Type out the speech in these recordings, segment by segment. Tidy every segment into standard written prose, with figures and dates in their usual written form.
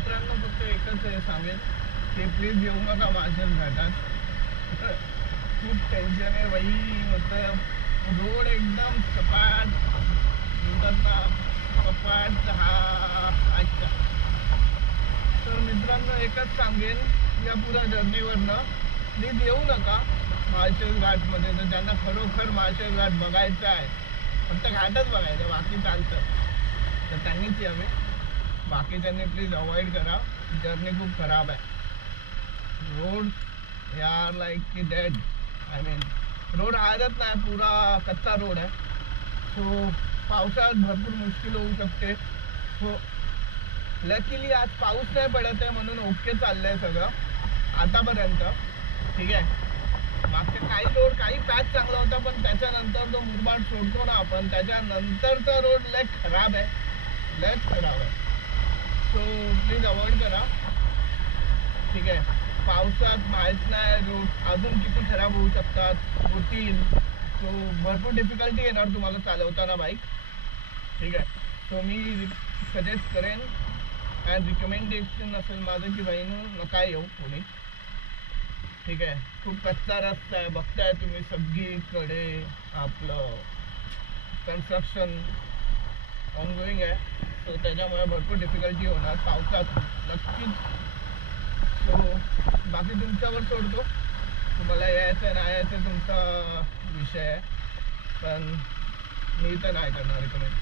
मित्रांनो फक्त एकच आहे सांगेन की प्लीज येऊ नका माळशेज घाटात. खूप टेन्शन आहे बाई. मतलब रोड एकदम सपाट म्हणतात ना, सपाट हा. अच्छा, तर मित्रांनो एकच सांगेन या पुऱ्या जर्नीवरनं प्लीज येऊ नका माळशेज घाटमध्ये. तर ज्यांना खरोखर माळशेज घाट बघायचा आहे, फक्त घाटच बघायचं, बाकी चालतं, तर त्यांनीच यावे. बाकीच्यांनी प्लीज अवॉइड करा. जर्नी खूप खराब आहे. रोड यार लाईक की डेड. आय मीन रोड हालत नाही, पुरा कच्चा रोड आहे. सो पावसाळ्यात भरपूर मुश्किल होऊ शकते. सो लकीली आज पाऊस नाही पडत आहे म्हणून ओके चाललं आहे सगळं आतापर्यंत. ठीक आहे, मागच्या काही रोड काही पॅच चांगला होता, पण त्याच्यानंतर जो मुरबाड सोडतो ना आपण, त्याच्यानंतरचा रोड लय खराब आहे, लय खराब आहे. सो प्लीज अवॉइड करा. ठीक आहे, पावसात माहीत नाही रोड अजून किती खराब होऊ शकतात, होतील. सो भरपूर डिफिकल्टी येणार तुम्हाला चालवताना बाईक. ठीक आहे, सो मी सजेस्ट करेन अँड रिकमेंडेशन असेल माझं की बहिणू नका येऊ कोणी. ठीक आहे, खूप कच्चा रस्ता आहे, बघताय तुम्ही सगळीकडे आपलं कन्स्ट्रक्शन ऑनगोईंग आहे. सो त्याच्यामुळे भरपूर डिफिकल्टी होणार पावसात नक्कीच. सो बाकी तुमच्यावर सोडतो, तुम्हाला यायचं नाही यायचं तुमचा विषय आहे, पण मी तर नाही करणार रिकमेंड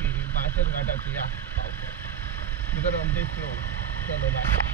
की माळशेज घाटात या पावसात. Because on this road. चलो बाय.